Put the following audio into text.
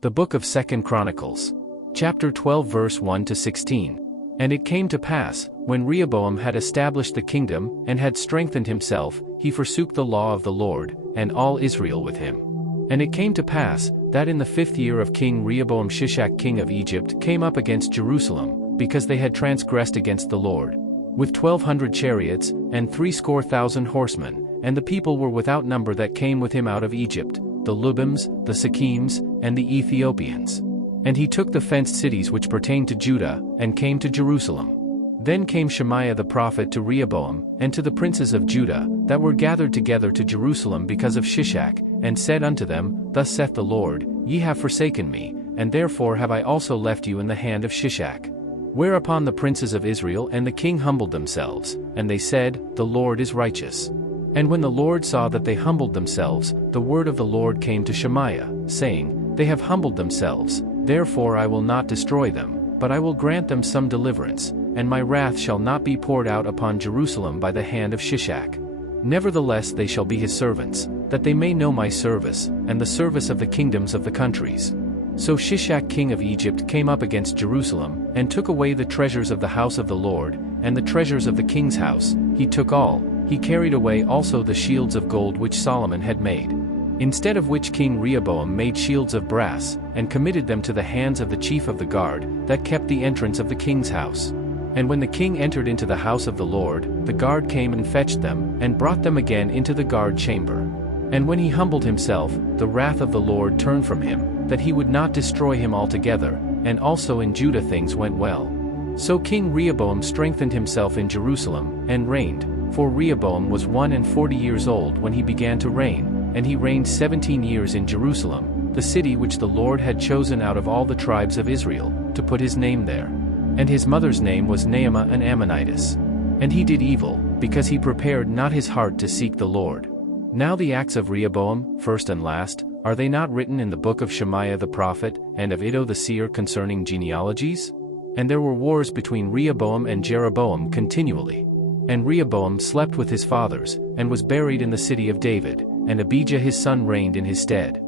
The book of 2 Chronicles. Chapter 12 verse 1 to 16. And it came to pass, when Rehoboam had established the kingdom, and had strengthened himself, he forsook the law of the Lord, and all Israel with him. And it came to pass, that in the 5th year of King Rehoboam Shishak king of Egypt came up against Jerusalem, because they had transgressed against the Lord, with 1,200 chariots, and 70,000 horsemen, and the people were without number that came with him out of Egypt, the Lubims, the Sakims, and the Ethiopians. And he took the fenced cities which pertained to Judah, and came to Jerusalem. Then came Shemaiah the prophet to Rehoboam, and to the princes of Judah, that were gathered together to Jerusalem because of Shishak, and said unto them, Thus saith the Lord, Ye have forsaken me, and therefore have I also left you in the hand of Shishak. Whereupon the princes of Israel and the king humbled themselves, and they said, The Lord is righteous. And when the Lord saw that they humbled themselves, the word of the Lord came to Shemaiah, saying, They have humbled themselves, therefore I will not destroy them, but I will grant them some deliverance, and my wrath shall not be poured out upon Jerusalem by the hand of Shishak. Nevertheless they shall be his servants, that they may know my service, and the service of the kingdoms of the countries. So Shishak king of Egypt came up against Jerusalem, and took away the treasures of the house of the Lord, and the treasures of the king's house, he took all. He carried away also the shields of gold which Solomon had made. Instead of which King Rehoboam made shields of brass, and committed them to the hands of the chief of the guard, that kept the entrance of the king's house. And when the king entered into the house of the Lord, the guard came and fetched them, and brought them again into the guard chamber. And when he humbled himself, the wrath of the Lord turned from him, that he would not destroy him altogether, and also in Judah things went well. So King Rehoboam strengthened himself in Jerusalem, and reigned. For Rehoboam was 41 years old when he began to reign, and he reigned 17 years in Jerusalem, the city which the Lord had chosen out of all the tribes of Israel, to put his name there. And his mother's name was Naamah an Ammonitess. And he did evil, because he prepared not his heart to seek the Lord. Now the acts of Rehoboam, first and last, are they not written in the book of Shemaiah the prophet, and of Iddo the seer concerning genealogies? And there were wars between Rehoboam and Jeroboam continually. And Rehoboam slept with his fathers, and was buried in the city of David, and Abijah his son reigned in his stead.